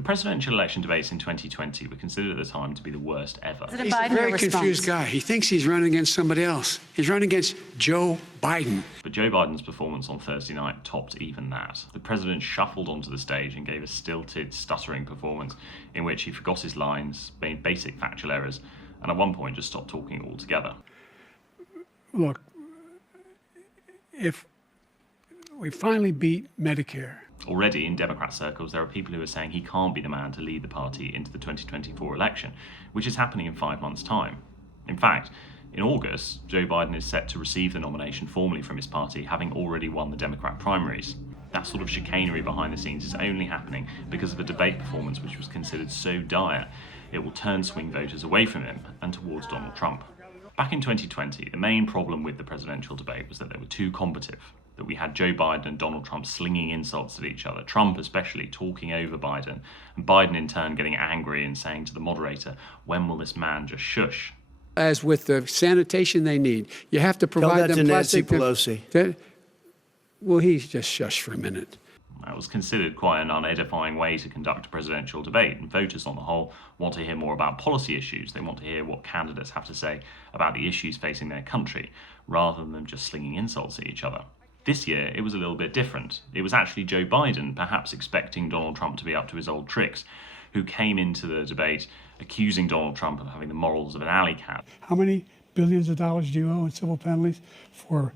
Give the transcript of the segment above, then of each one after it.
The presidential election debates in 2020 were considered at the time to be the worst ever. He's a very confused guy. He thinks he's running against somebody else. He's running against Joe Biden. But Joe Biden's performance on Thursday night topped even that. The president shuffled onto the stage and gave a stilted, stuttering performance in which he forgot his lines, made basic factual errors, and at one point just stopped talking altogether. Look, if we finally beat Medicare. Already in Democrat circles, there are people who are saying he can't be the man to lead the party into the 2024 election, which is happening in 5 months' time. In fact, in August, Joe Biden is set to receive the nomination formally from his party, having already won the Democrat primaries. That sort of chicanery behind the scenes is only happening because of a debate performance which was considered so dire it will turn swing voters away from him and towards Donald Trump. Back in 2020, the main problem with the presidential debate was that they were too combative, that we had Joe Biden and Donald Trump slinging insults at each other, Trump especially talking over Biden, and Biden in turn getting angry and saying to the moderator, "When will this man just shush?" As with the sanitation they need, you have to provide them plastic. Tell that to Nancy Pelosi. Well, he's just shush for a minute. That was considered quite an unedifying way to conduct a presidential debate, and voters on the whole want to hear more about policy issues. They want to hear what candidates have to say about the issues facing their country, rather than them just slinging insults at each other. This year, it was a little bit different. It was actually Joe Biden, perhaps expecting Donald Trump to be up to his old tricks, who came into the debate accusing Donald Trump of having the morals of an alley cat. How many billions of dollars do you owe in civil penalties for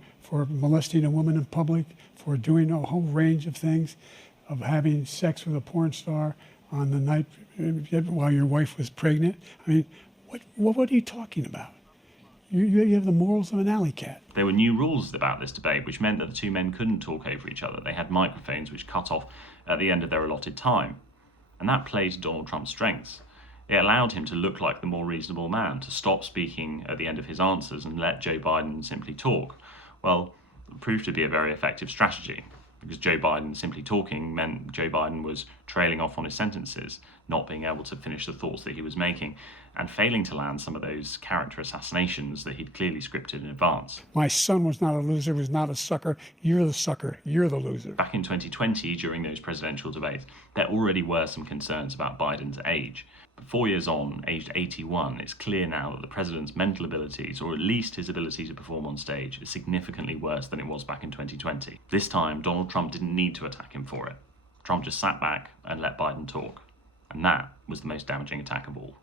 molesting a woman in public, for doing a whole range of things, of having sex with a porn star on the night while your wife was pregnant? I mean, what are you talking about? You have the morals of an alley cat. There were new rules about this debate, which meant that the two men couldn't talk over each other. They had microphones which cut off at the end of their allotted time. And that played to Donald Trump's strengths. It allowed him to look like the more reasonable man, to stop speaking at the end of his answers and let Joe Biden simply talk. Well, it proved to be a very effective strategy, because Joe Biden simply talking meant Joe Biden was trailing off on his sentences, not being able to finish the thoughts that he was making, and failing to land some of those character assassinations that he'd clearly scripted in advance. My son was not a loser, was not a sucker. You're the sucker. You're the loser. Back in 2020, during those presidential debates, there already were some concerns about Biden's age. But 4 years on, aged 81, it's clear now that the president's mental abilities, or at least his ability to perform on stage, is significantly worse than it was back in 2020. This time, Donald Trump didn't need to attack him for it. Trump just sat back and let Biden talk. And that was the most damaging attack of all.